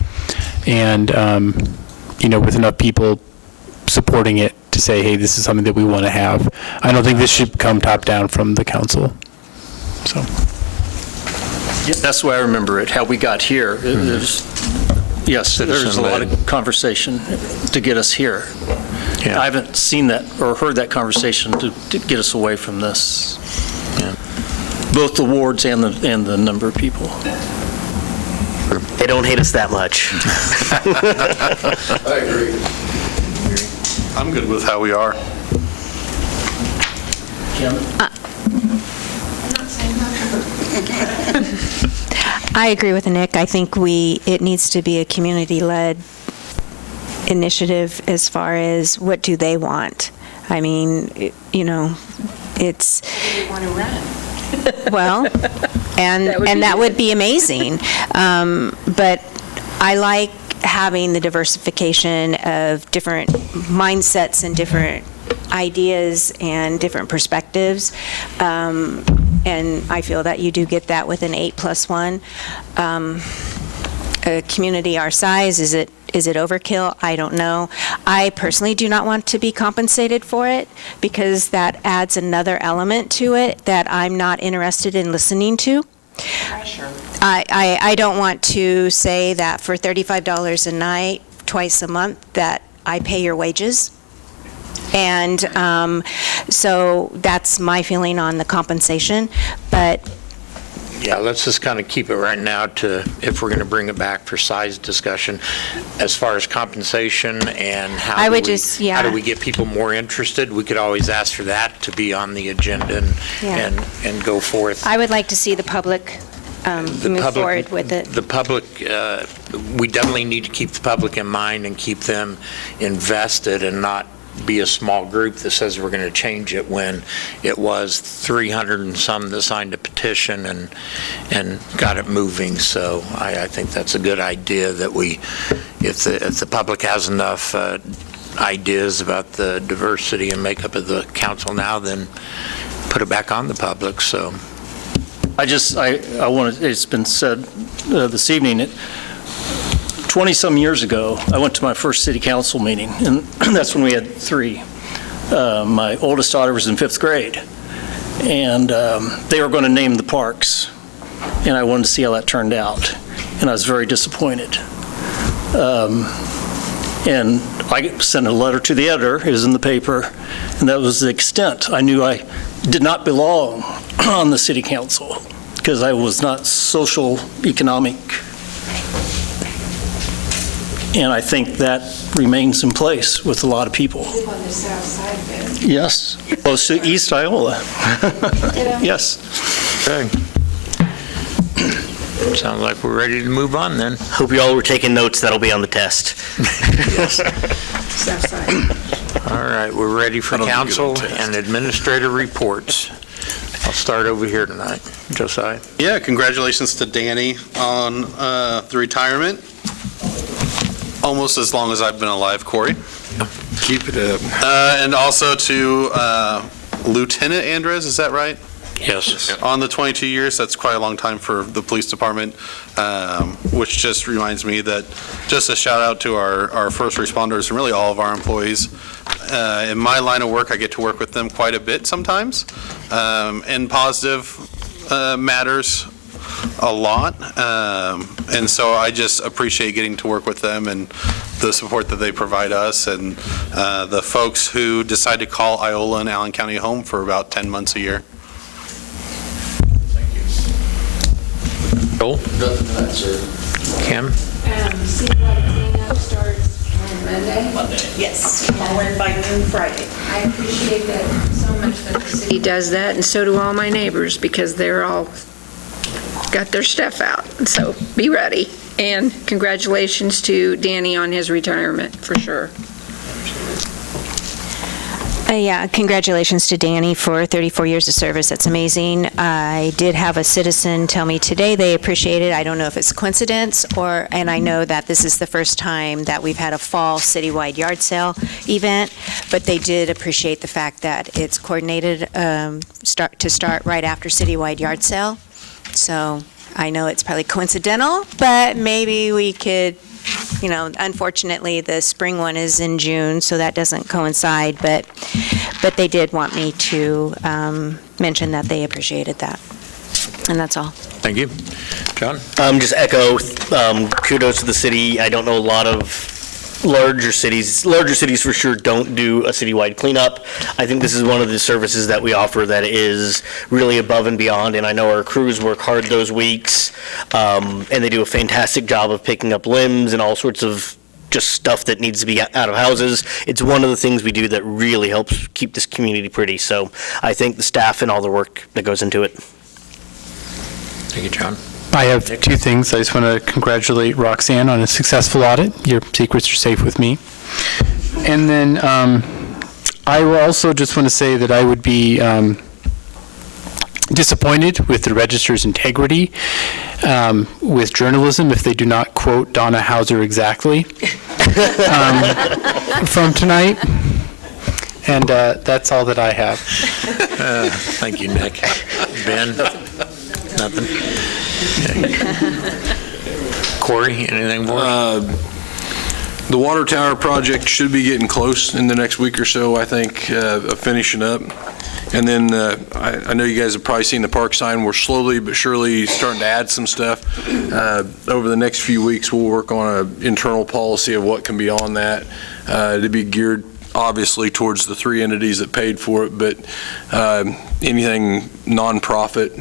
and, with enough people supporting it to say, hey, this is something that we want to have. I don't think this should come top-down from the council. So. Yeah, that's the way I remember it, how we got here. Yes, there's a lot of conversation to get us here. Yeah. I haven't seen that or heard that conversation to get us away from this. Yeah. Both the wards and the number of people. They don't hate us that much. I agree. I'm good with how we are. I agree with Nick. I think it needs to be a community-led initiative as far as what do they want. I mean, it's... They want to run. Well, and that would be amazing. But I like having the diversification of different mindsets and different ideas and different perspectives. And I feel that you do get that with an 8+1. A community our size, is it overkill? I don't know. I personally do not want to be compensated for it because that adds another element to it that I'm not interested in listening to. Pressure. I don't want to say that for $35 a night, twice a month, that I pay your wages. And so that's my feeling on the compensation. But Yeah, let's just kind of keep it right now to, if we're going to bring it back for size discussion, as far as compensation and how do we get people more interested? We could always ask for that to be on the agenda and go forth. I would like to see the public move forward with it. The public, we definitely need to keep the public in mind and keep them invested and not be a small group that says we're going to change it when it was 300 and some that signed a petition and got it moving. So I think that's a good idea that if the public has enough ideas about the diversity and makeup of the council now, then put it back on the public. So I want to, it's been said this evening, 20-some years ago, I went to my first city council meeting, and that's when we had 3. My oldest daughter was in 5th grade, and they were going to name the parks, and I wanted to see how that turned out, and I was very disappointed. And I sent a letter to the editor, it was in the paper, and that was the extent. I knew I did not belong on the city council because I was not social economic. And I think that remains in place with a lot of people. You live on the south side there. Yes, close to East Iola. Yes. Okay. Sounds like we're ready to move on then. Hope you all were taking notes. That'll be on the test. South side. All right, we're ready for council and administrator reports. I'll start over here tonight. Josiah? Yeah, congratulations to Danny on the retirement. Almost as long as I've been alive, Corey. Keep it up. And also to Lieutenant Andres, is that right? Yes. On the 22 years, that's quite a long time for the police department, which just reminds me that just a shout out to our first responders and really all of our employees. In my line of work, I get to work with them quite a bit sometimes, and positive matters a lot. And so I just appreciate getting to work with them and the support that they provide us, and the folks who decide to call Iola and Allen County home for about 10 months a year. Joel? Nothing tonight, sir. Kim? Citywide cleanup starts on Monday. Yes, all in by noon Friday. I appreciate that so much that the city does that, and so do all my neighbors, because they're all got their stuff out. So be ready. And congratulations to Danny on his retirement, for sure. Yeah, congratulations to Danny for 34 years of service. That's amazing. I did have a citizen tell me today they appreciate it. I don't know if it's coincidence and I know that this is the first time that we've had a fall citywide yard sale event, but they did appreciate the fact that it's coordinated to start right after citywide yard sale. So I know it's probably coincidental, but maybe we could, unfortunately, the spring one is in June, so that doesn't coincide, but they did want me to mention that they appreciated that. And that's all. Thank you. John? Just echo, kudos to the city. I don't know a lot of larger cities for sure don't do a citywide cleanup. I think this is one of the services that we offer that is really above and beyond, and I know our crews work hard those weeks, and they do a fantastic job of picking up limbs and all sorts of just stuff that needs to be out of houses. It's one of the things we do that really helps keep this community pretty, so I thank the staff and all the work that goes into it. Thank you, John. I have 2 things. I just want to congratulate Roxanne on a successful audit. Your secrets are safe with me. And then I will also just want to say that I would be disappointed with the Register's integrity with journalism if they do not quote Donna Hauser exactly from tonight. And that's all that I have. Thank you, Nick. Ben? Nothing? Corey, anything more? The water tower project should be getting close in the next week or so, I think, of finishing up. And then I know you guys have probably seen the park sign. We're slowly but surely starting to add some stuff. Over the next few weeks, we'll work on an internal policy of what can be on that to be geared obviously towards the 3 entities that paid for it, but anything nonprofit,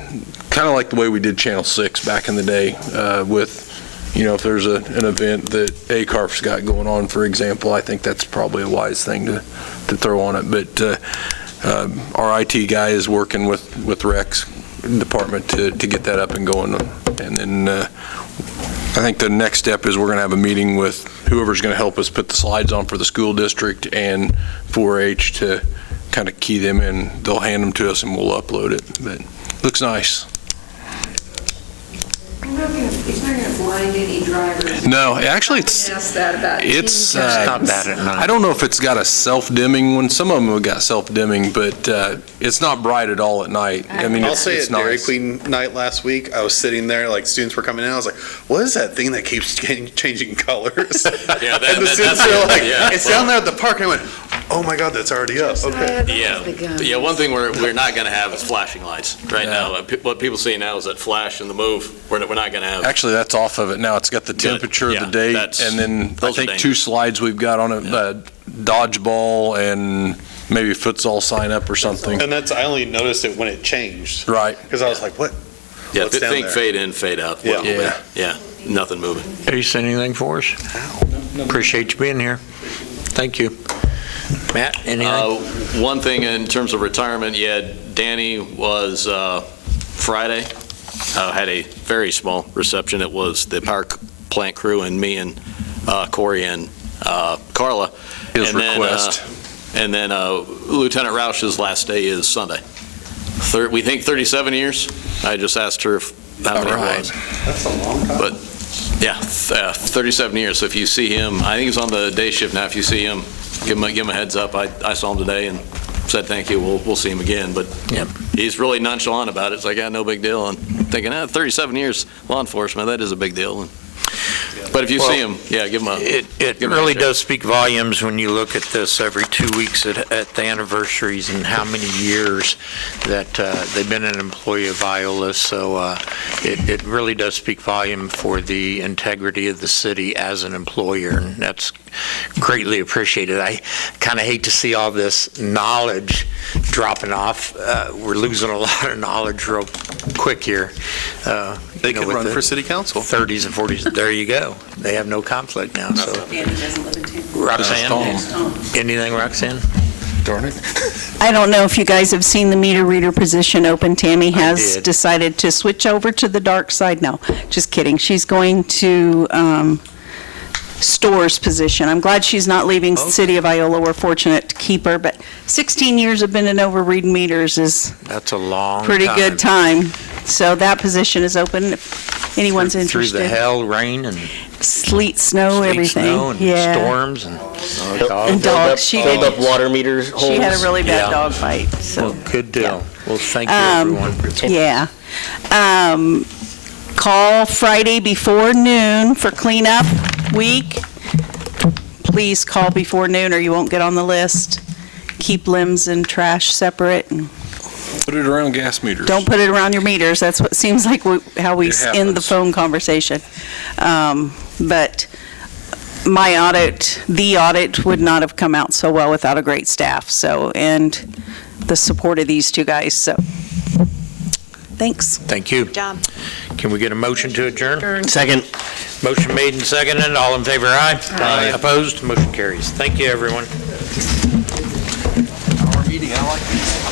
kind of like the way we did Channel 6 back in the day with, if there's an event that ACARF's got going on, for example, I think that's probably a wise thing to throw on it. But our IT guy is working with Rex department to get that up and going. And then I think the next step is we're going to have a meeting with whoever's going to help us put the slides on for the school district and 4-H to kind of key them in. They'll hand them to us and we'll upload it. But it looks nice. He's not going to blind any drivers. No, actually, it's Ask that about it's teen not bad at night. I don't know if it's got a self-dimming one. Some of them have got self-dimming, but it's not bright at all at night. I mean, I'll say it's at Dairy nice. Queen night last week, I was sitting there, like students were coming in, I was like, what is that thing that keeps changing colors? Yeah, And the students were like, yeah. it's down there at the park, and I went, oh my God, that's already up, okay. Yeah, one thing we're not going to have is flashing lights right now. What people see now is that flash and the move. We're not going to have. Actually, that's off of it now. It's got the temperature, Yeah, the date, that's- and then I those are think dangerous. 2 slides we've got on it, dodgeball and maybe futsal sign up or something. And I only noticed it when it changed. Right. Because I was like, what? Yeah, What's down think there? fade in, fade out. Yeah. Yeah, nothing moving. Ace, anything for us? Appreciate you being here. Thank you. Matt, anything? One thing in terms of retirement, Danny was Friday, had a very small reception. It was the power plant crew and me and Corey and Carla. His And then, request. And then Lieutenant Roush's last day is Sunday. We think 37 years. I just asked her how many it was. That's a long time. But, yeah, 37 years. So if you see him, I think he's on the day shift now. If you see him, give him a heads up. I saw him today and said thank you. We'll see him again. But he's really nonchalant about it. It's like, yeah, no big deal. And thinking, 37 years law enforcement, that is a big deal. But if you see him, give him a. It really does speak volumes when you look at this every 2 weeks at the anniversaries and how many years that they've been an employee of Iola. So it really does speak volume for the integrity of the city as an employer, and that's greatly appreciated. I kind of hate to see all this knowledge dropping off. We're losing a lot of knowledge real quick here. They could run for city council. 30s and 40s. There you go. They have no conflict now. So, Roxanne, anything, Roxanne? Darn it. I don't know if you guys have seen the meter reader position open. Tammy has did. decided to switch over to the dark side. No, just kidding. She's going to Store's position. I'm glad she's not leaving the city of Iola. We're fortunate to keep her, but 16 years of bending over reading meters is That's a long pretty good time. So that position is open if anyone's Through interested. the hell, rain, and Sleet, snow, sleet, everything. snow, and Yeah. storms, and And dogs. She Filled up water meter holes. She had a really bad Yeah. dog fight, so. Well, good deal. Well, thank you, Um, everyone. Yeah. Call Friday before noon for cleanup week. Please call before noon or you won't get on the list. Keep limbs and trash separate. And Put it around gas meters. don't put it around your meters. That's what seems like how we It end the happens. phone conversation. But the audit would not have come out so well without a great staff. So, and the support of these two guys. So, thanks. Thank you. Job. Can we get a motion to adjourn? Second. Motion made and seconded. All in favor, aye? Aye. Opposed? Motion carries. Thank you, everyone. Our meeting, I like these.